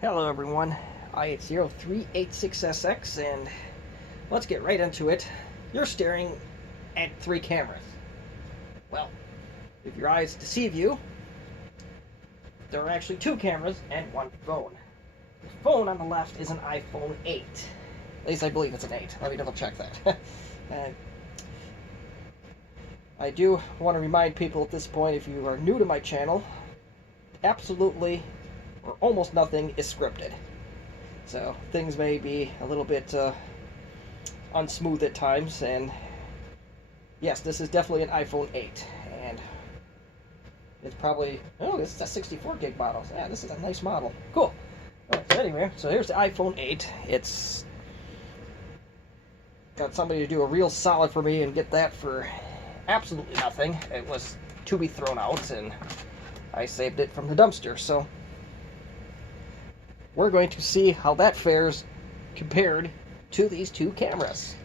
Hello everyone, I803866SX, and let's get right into it. You're staring at 3 cameras. Well, if your eyes deceive you, there are actually 2 cameras and 1 phone. The phone on the left is an iPhone 8. At least I believe it's an 8. Let me double check that. I do want to remind people at this point, if you are new to my channel, absolutely or almost nothing is scripted. So things may be a little bit unsmooth at times, and yes, this is definitely an iPhone 8, and it's probably, oh, this is a 64 gig model. Yeah, this is a nice model. Cool. Alright, so anyway, so here's the iPhone 8. It's got somebody to do a real solid for me and get that for absolutely nothing. It was to be thrown out, and I saved it from the dumpster, so we're going to see how that fares compared to these 2 cameras.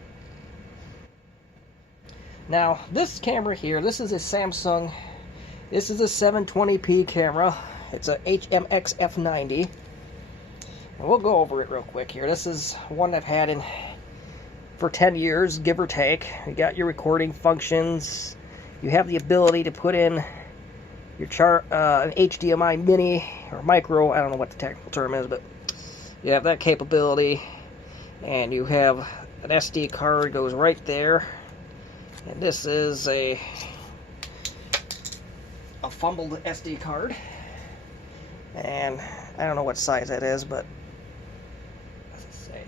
Now, this camera here, this is a Samsung, this is a 720p camera. It's a HMX F90. And we'll go over it real quick here. This is one I've had in for 10 years, give or take. You got your recording functions. You have the ability to put in your an HDMI mini or micro, I don't know what the technical term is, but you have that capability, and you have an SD card goes right there, and this is a fumbled SD card, and I don't know what size that is, but let's say,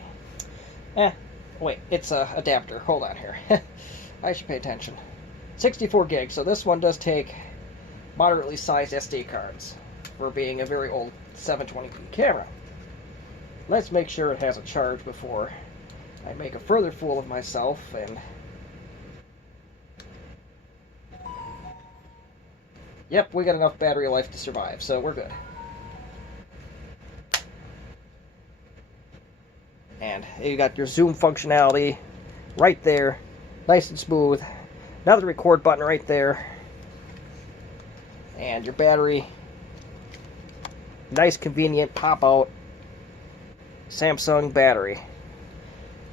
wait, it's a adapter. Hold on here. I should pay attention. 64 gigs, so this one does take moderately sized SD cards for being a very old 720p camera. Let's make sure it has a charge before I make a further fool of myself. And yep, we got enough battery life to survive, so we're good. And you got your zoom functionality right there, nice and smooth. Another record button right there. And your battery, nice convenient pop out Samsung battery,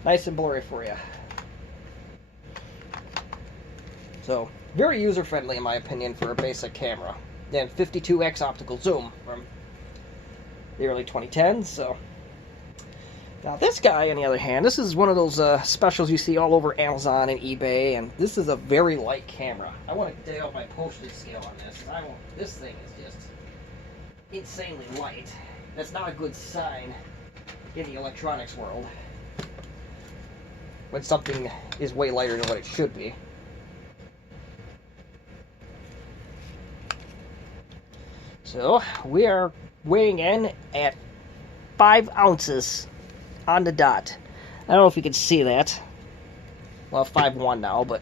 nice and blurry for you. So very user friendly in my opinion for a basic camera. Then 52x optical zoom from the early 2010s. So now this guy, on the other hand, this is one of those specials you see all over Amazon and eBay, and this is a very light camera. I want to dig out my postage scale on this. This thing is just insanely light. That's not a good sign in the electronics world when something is way lighter than what it should be. So we are weighing in at 5 ounces on the dot. I don't know if you can see that. Well, 5.1 now, but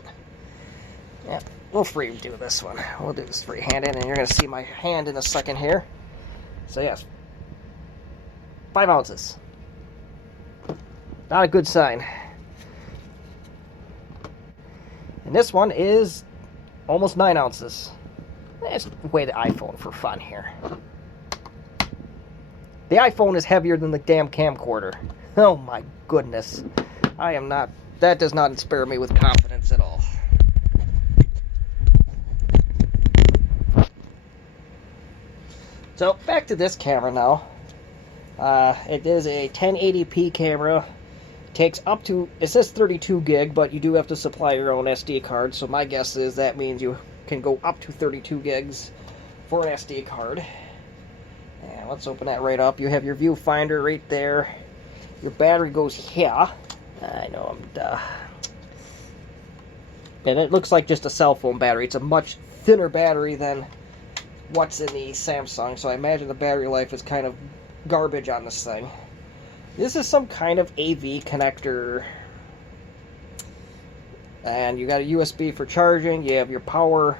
yeah, we'll free do this one. We'll do this free-handed, and you're going to see my hand in a second here. So yes, 5 ounces. Not a good sign. And this one is almost 9 ounces. Let's weigh the iPhone for fun here. The iPhone is heavier than the damn camcorder. Oh my goodness. That does not inspire me with confidence at all. So, back to this camera now. It is a 1080p camera. Takes up to, it says 32 gig, but you do have to supply your own SD card, so my guess is that means you can go up to 32 gigs for an SD card. And let's open that right up. You have your viewfinder right there. Your battery goes here. I know I'm duh. And it looks like just a cell phone battery. It's a much thinner battery than what's in the Samsung, so I imagine the battery life is kind of garbage on this thing. This is some kind of AV connector. And you got a USB for charging. You have your power.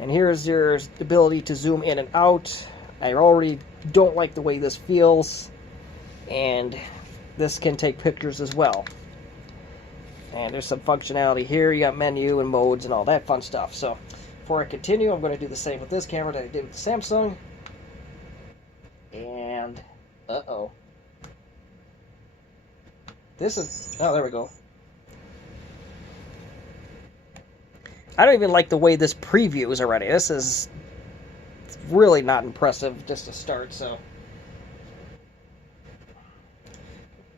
And here's your ability to zoom in and out. I already don't like the way this feels. And this can take pictures as well. And there's some functionality here. You got menu and modes and all that fun stuff. So before I continue, I'm going to do the same with this camera that I did with the Samsung. And Uh-oh. This is... Oh, there we go. I don't even like the way this previews already. This is really not impressive just to start, so...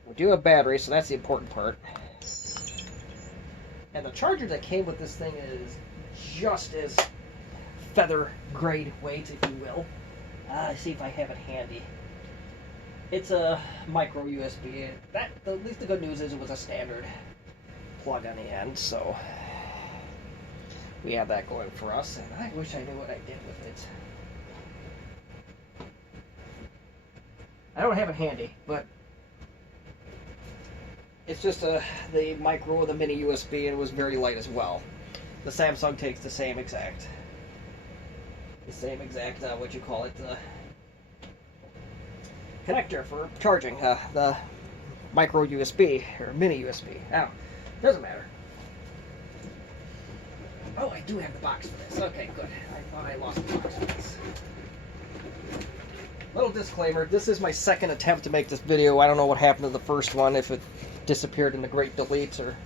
We do have battery, so that's the important part. And the charger that came with this thing is just as feather grade weight, if you will. Let's see if I have it handy. It's a micro USB. At least the good news is it was a standard plug on the end, so we have that going for us. And I wish I knew what I did with it. I don't have it handy, but it's just the micro with a mini USB, and it was very light as well. The Samsung takes the same exact, what you call it, connector for charging, the micro USB, or mini USB. Now, doesn't matter. Oh, I do have the box for this. Okay, good. I thought I lost the box for this. Little disclaimer, this is my second attempt to make this video. I don't know what happened to the first one, if it disappeared in the great deletes, or...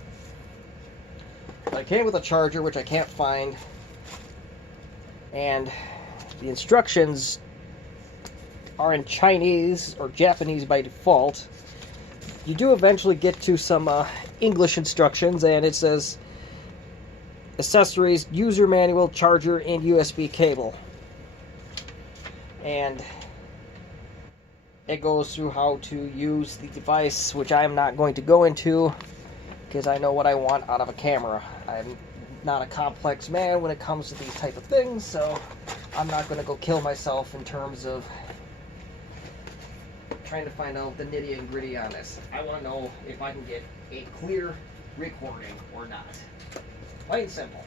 But it came with a charger, which I can't find. And the instructions are in Chinese or Japanese by default. You do eventually get to some English instructions, and it says accessories, user manual, charger, and USB cable. And it goes through how to use the device, which I'm not going to go into because I know what I want out of a camera. I'm not a complex man when it comes to these type of things, so I'm not going to go kill myself in terms of trying to find out the nitty and gritty on this. I want to know if I can get a clear recording or not. Plain and simple.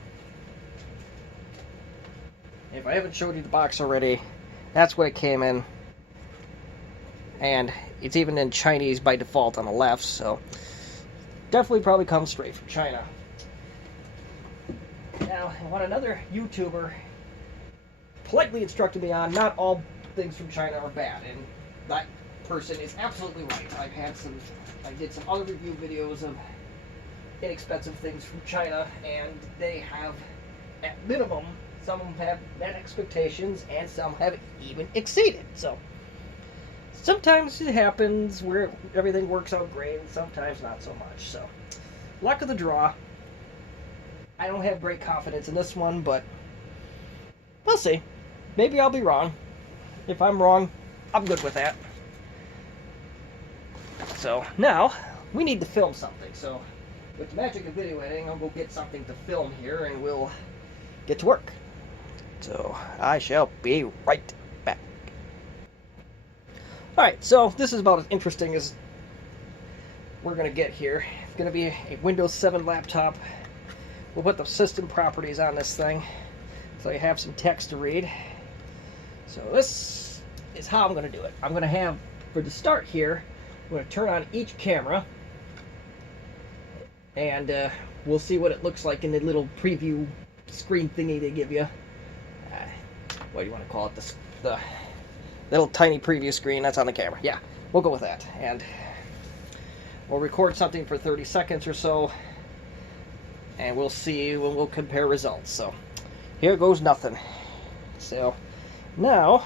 If I haven't showed you the box already, that's what it came in. And it's even in Chinese by default on the left, so definitely probably comes straight from China. Now, what another YouTuber politely instructed me on, not all things from China are bad, and that person is absolutely right. I did some other review videos of inexpensive things from China, and they have, at minimum, some have met expectations, and some have even exceeded, so... Sometimes it happens where everything works out great, and sometimes not so much. So, luck of the draw. I don't have great confidence in this one, but we'll see. Maybe I'll be wrong. If I'm wrong, I'm good with that. So, now, we need to film something. So, with the magic of video editing, I'll go get something to film here, and we'll get to work. So, I shall be right back. Alright, so this is about as interesting as we're going to get here. It's going to be a Windows 7 laptop. We'll put the system properties on this thing so you have some text to read. So this is how I'm going to do it. I'm going to have, for the start here, I'm going to turn on each camera, and we'll see what it looks like in the little preview screen thingy they give you. What do you want to call it? The little tiny preview screen that's on the camera. Yeah, we'll go with that. And we'll record something for 30 seconds or so, and we'll see when we'll compare results. So here goes nothing. So now,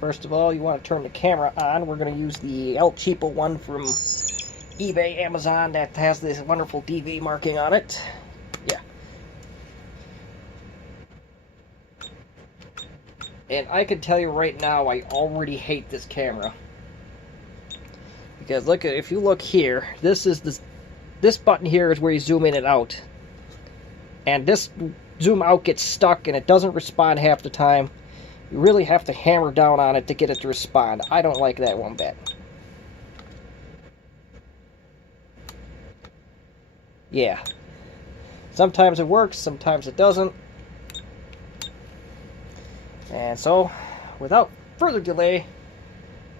first of all, you want to turn the camera on. We're going to use the El Cheapo one from eBay, Amazon, that has this wonderful DV marking on it. Yeah. And I can tell you right now, I already hate this camera. Because look, if you look here, this button here is where you zoom in and out. And this zoom out gets stuck and it doesn't respond half the time. You really have to hammer down on it to get it to respond. I don't like that one bit. Yeah. Sometimes it works, sometimes it doesn't. And so, without further delay,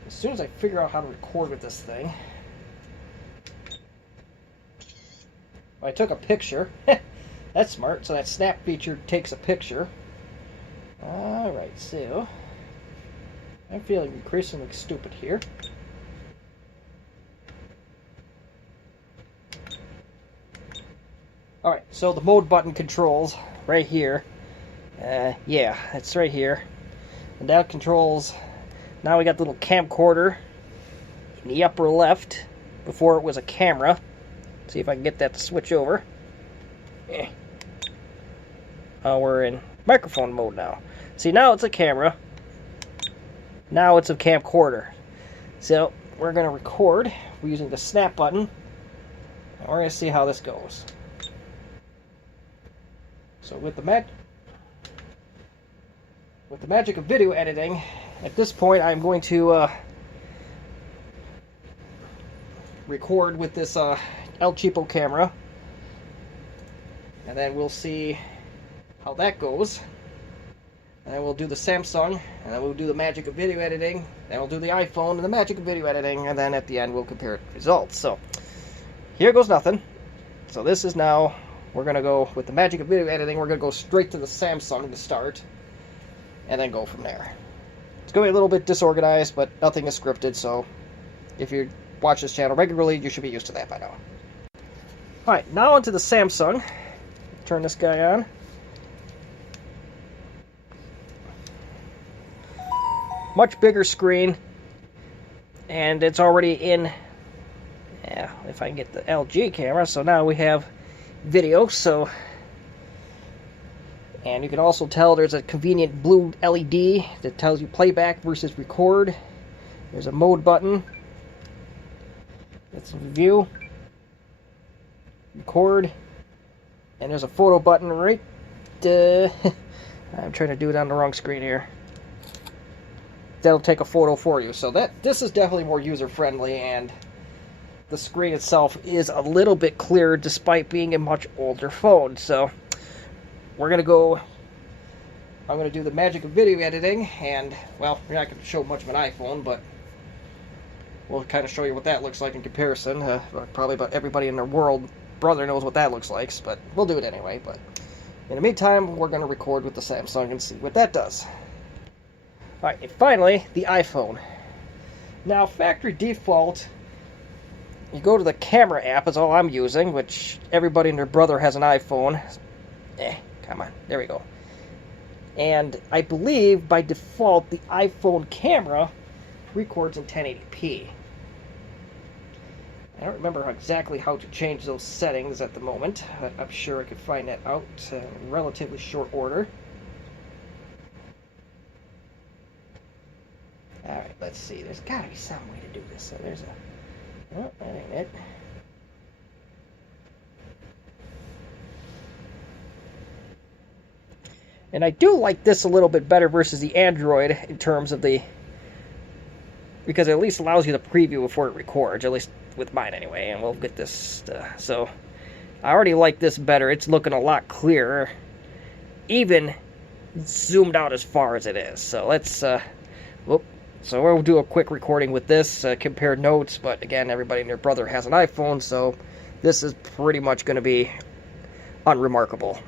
as soon as I figure out how to record with this thing, I took a picture. That's smart. So that snap feature takes a picture. Alright, so I'm feeling increasingly stupid here. Alright, so the mode button controls right here. Yeah, it's right here. And that controls... Now we got the little camcorder in the upper left. Before it was a camera. See if I can get that to switch over. We're in microphone mode now. See, now it's a camera. Now it's a camcorder. So, we're going to record. We're using the snap button. And we're going to see how this goes. So, with the magic of video editing, at this point I'm going to record with this El Cheapo camera. And then we'll see how that goes. And then we'll do the Samsung, and then we'll do the magic of video editing, then we'll do the iPhone and the magic of video editing, and then at the end we'll compare results. So, here goes nothing. So this is now, we're going to go with the magic of video editing, we're going to go straight to the Samsung to start, and then go from there. It's going to be a little bit disorganized, but nothing is scripted, so if you watch this channel regularly, you should be used to that by now. Alright, now onto the Samsung. Turn this guy on. Much bigger screen, and it's already in, yeah, if I can get the LG camera, so now we have video, so, and you can also tell there's a convenient blue LED that tells you playback versus record. There's a mode button, that's view, record, and there's a photo button right, I'm trying to do it on the wrong screen here. That'll take a photo for you. So this is definitely more user-friendly, and the screen itself is a little bit clearer despite being a much older phone. So we're going to go, I'm going to do the magic of video editing, and, well, we're not going to show much of an iPhone, but we'll kind of show you what that looks like in comparison. Probably about everybody in the world, brother, knows what that looks like, but we'll do it anyway. But in the meantime, we're going to record with the Samsung and see what that does. Alright, and finally, the iPhone. Now, factory default, you go to the camera app, is all I'm using, which everybody and their brother has an iPhone. Come on, there we go. And I believe, by default, the iPhone camera records in 1080p. I don't remember exactly how to change those settings at the moment, but I'm sure I could find that out in relatively short order. Alright, let's see. There's got to be some way to do this. So there's a... Oh, that ain't it. And I do like this a little bit better versus the Android in terms of the... Because it at least allows you to preview before it records, at least with mine anyway. And we'll get this... so, I already like this better. It's looking a lot clearer. Even zoomed out as far as it is. So let's... whoop. So we'll do a quick recording with this, compare notes, but again, everybody and their brother has an iPhone, so this is pretty much going to be unremarkable.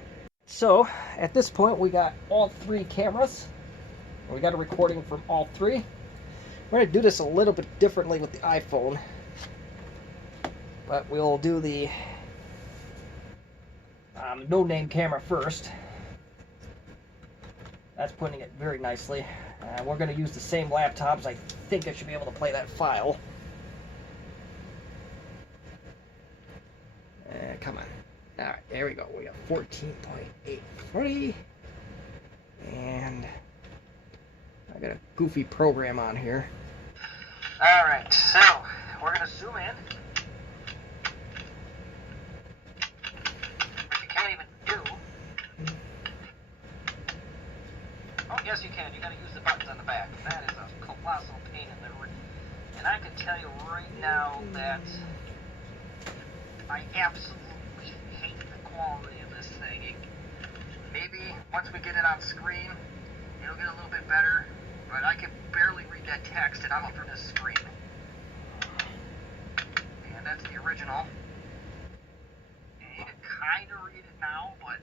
So, at this point, we got all three cameras. We got a recording from all three. We're going to do this a little bit differently with the iPhone, but we'll do the no-name camera first. That's putting it very nicely. We're going to use the same laptops. I think I should be able to play that file. Come on. Alright, there we go. We got 14.83. And I got a goofy program on here. Alright, so we're going to zoom in. Which you can't even do. Oh, yes you can. You gotta use the buttons on the back. That is a colossal pain in the rear. And I can tell you right now that I absolutely hate the quality of this thing. Maybe once we get it on screen, it'll get a little bit better, but I can barely read that text and I'm up for this screen. And that's the original. And you can kind of read it now, but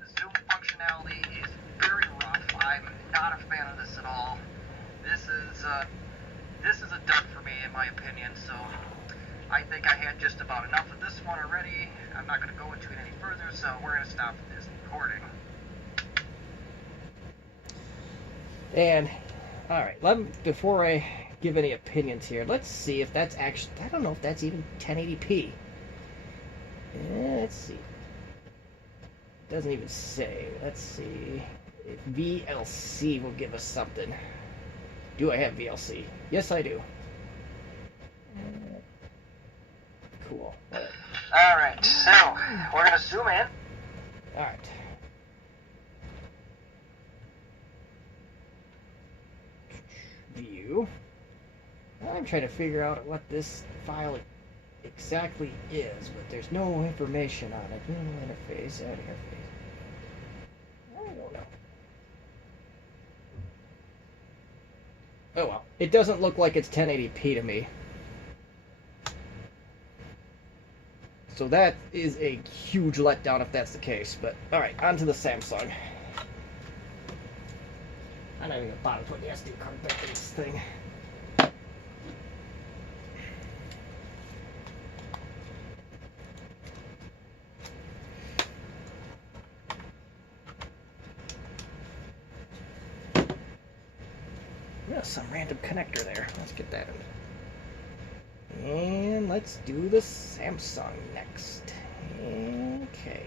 the zoom functionality is very rough. I'm not a fan of this at all. This is a dud for me, in my opinion. So I think I had just about enough of this one already. I'm not going to go into it any further, so we're going to stop this recording. And all right, before I give any opinions here, let's see if that's actually, I don't know if that's even 1080p. Let's see. Doesn't even say. Let's see if VLC will give us something. Do I have VLC? Yes, I do. Cool. Alright, so we're going to zoom in. Alright. View. I'm trying to figure out what this file exactly is, but there's no information on it. Interface, add interface. I don't know. Oh well. It doesn't look like it's 1080p to me. So that is a huge letdown if that's the case. But alright, on to the Samsung. I'm not even gonna bother putting the SD card back in this thing. Some random connector there. Let's get that in. And let's do the Samsung next. Okay.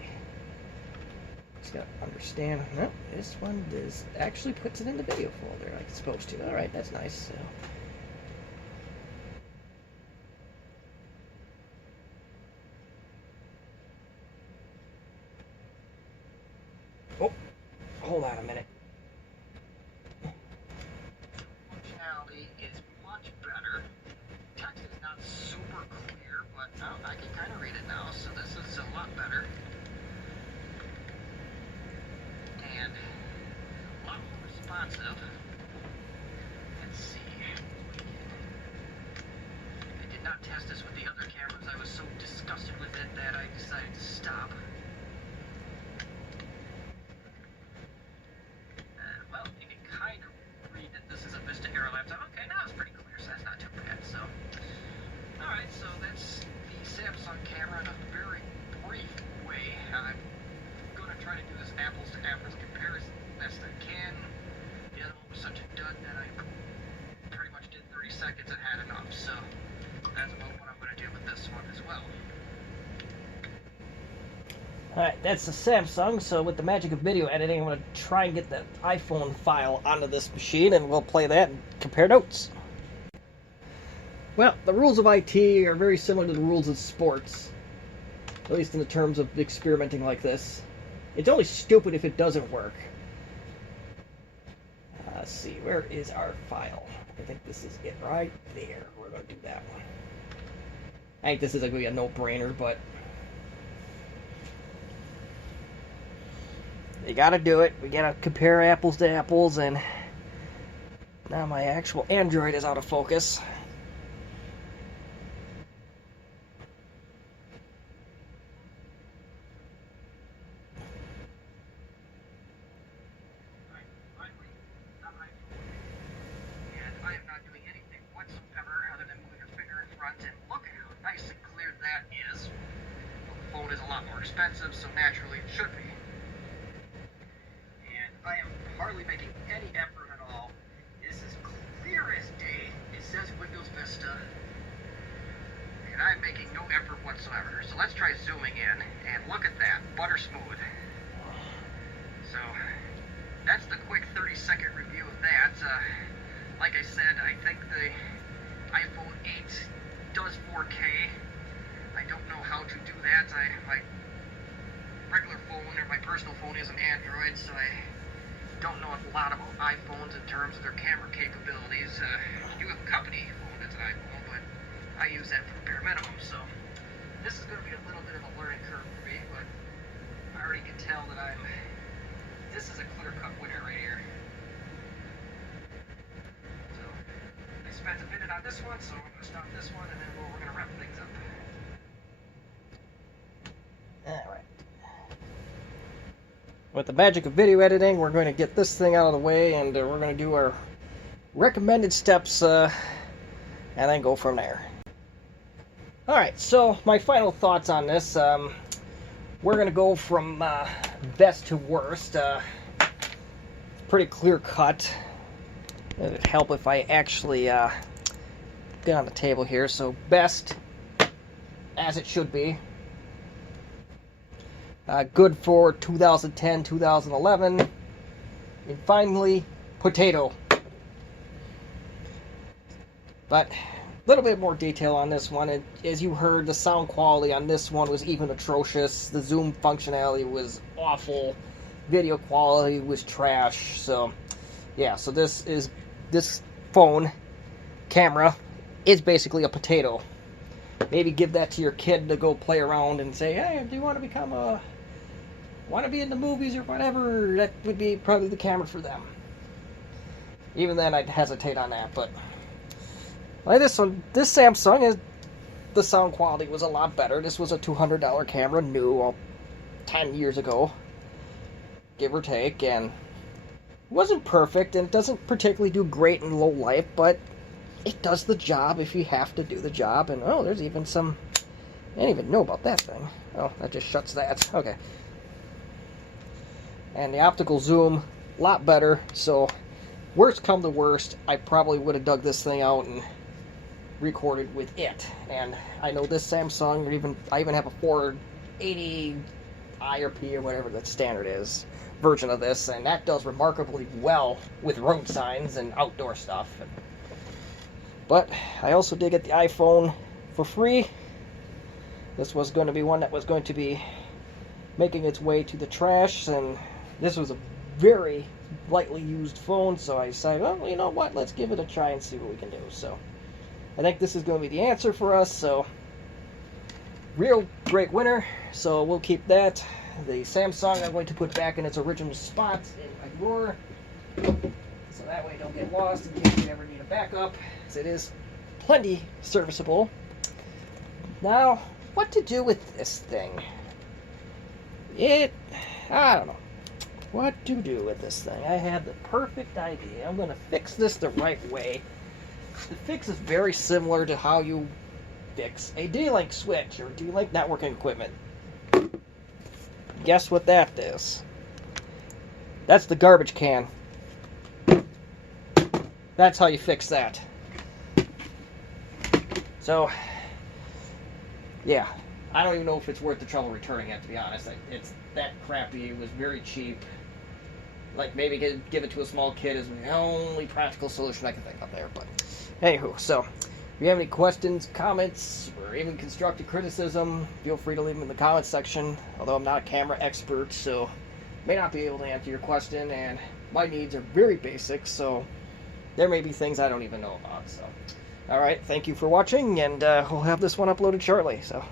Just gotta understand. No, this one actually puts it in the video folder like it's supposed to. Alright, that's nice. So. Oh, hold on a minute. Is much better. Text is not super clear, but I can kind of read it now, so this is a lot better. And a lot more responsive. Let's see. I did not test this with the other cameras. I was so disgusted with it that I decided to stop. Well, you can kind of read that this is a Vista Aero laptop. Okay, now it's pretty clear, so that's not too bad. So, alright, so that's the Samsung camera in a very brief way. I'm going to try to do this apples to apples comparison best I can. The other one was such a dud that I pretty much did 30 seconds and had enough. So, that's about what I'm going to do with this one as well. Alright, that's the Samsung, so with the magic of video editing, I'm going to try and get the iPhone file onto this machine, and we'll play that and compare notes. Well, the rules of IT are very similar to the rules of sports, at least in the terms of experimenting like this. It's only stupid if it doesn't work. Let's see, where is our file? I think this is it right there. We're going to do that one. I think this is going to be a no-brainer, but you gotta do it. We gotta compare apples to apples, and now my actual Android is out of focus. And I am not doing anything whatsoever other than move your finger in front, and look at how nice and clear that is. The phone is a lot more expensive, so naturally it should be. I am hardly making any effort at all. This is clear as day. It says Windows Vista. And I'm making no effort whatsoever. So let's try zooming in, and look at that. Butter smooth. So, that's the quick 30-second review of that. Like I said, I think the iPhone 8 does 4K. I don't know how to do that. My regular phone, or my personal phone, is an Android, so I don't know a lot about iPhones in terms of their camera capabilities. I do have a company phone that's an iPhone, but I use that for the bare minimum, so this is going to be a little bit of a learning curve for me, but I already can tell that this is a clear-cut winner right here. So, I spent a minute on this one, so I'm going to stop this one, and then we're going to wrap things up. Alright. With the magic of video editing, we're going to get this thing out of the way, and we're going to do our recommended steps, and then go from there. Alright, so my final thoughts on this. We're going to go from best to worst. Pretty clear cut. It would help if I actually get on the table here. So best, as it should be. Good for 2010, 2011. And finally, potato. But a little bit more detail on this one. And as you heard, the sound quality on this one was even atrocious. The zoom functionality was awful. Video quality was trash. So yeah, so this phone camera is basically a potato. Maybe give that to your kid to go play around and say, hey, do you want to be in the movies or whatever? That would be probably the camera for them. Even then, I'd hesitate on that. But like this Samsung, the sound quality was a lot better. This was a $200 camera, new 10 years ago, give or take, and it wasn't perfect, and it doesn't particularly do great in low light, but it does the job if you have to do the job. And oh, there's even some, I didn't even know about that thing. Oh, that just shuts that. Okay. And the optical zoom, a lot better. So worst come to worst, I probably would have dug this thing out and recorded with it. And I know this Samsung, or I even have a 480 IRP or whatever the standard is version of this, and that does remarkably well with road signs and outdoor stuff. But I also did get the iPhone for free. This was going to be one that was going to be making its way to the trash, and this was a very lightly used phone, so I decided, well, you know what, let's give it a try and see what we can do. So I think this is going to be the answer for us. So real great winner, so we'll keep that. The Samsung I'm going to put back in its original spot in my drawer, so that way it don't get lost in case you ever need a backup, as it is plenty serviceable. Now, what to do with this thing? I don't know what to do with this thing. I had the perfect idea. I'm going to fix this the right way. The fix is very similar to how you fix a D-Link switch or D-Link networking equipment. Guess what that is? That's the garbage can. That's how you fix that. So, yeah, I don't even know if it's worth the trouble returning it, to be honest. It's that crappy. It was very cheap. Like, maybe give it to a small kid is the only practical solution I can think of there. But anywho, so if you have any questions, comments, or even constructive criticism, feel free to leave them in the comments section. Although I'm not a camera expert, so may not be able to answer your question, and my needs are very basic, so there may be things I don't even know about. So, all right, thank you for watching, and we'll have this one uploaded shortly. So.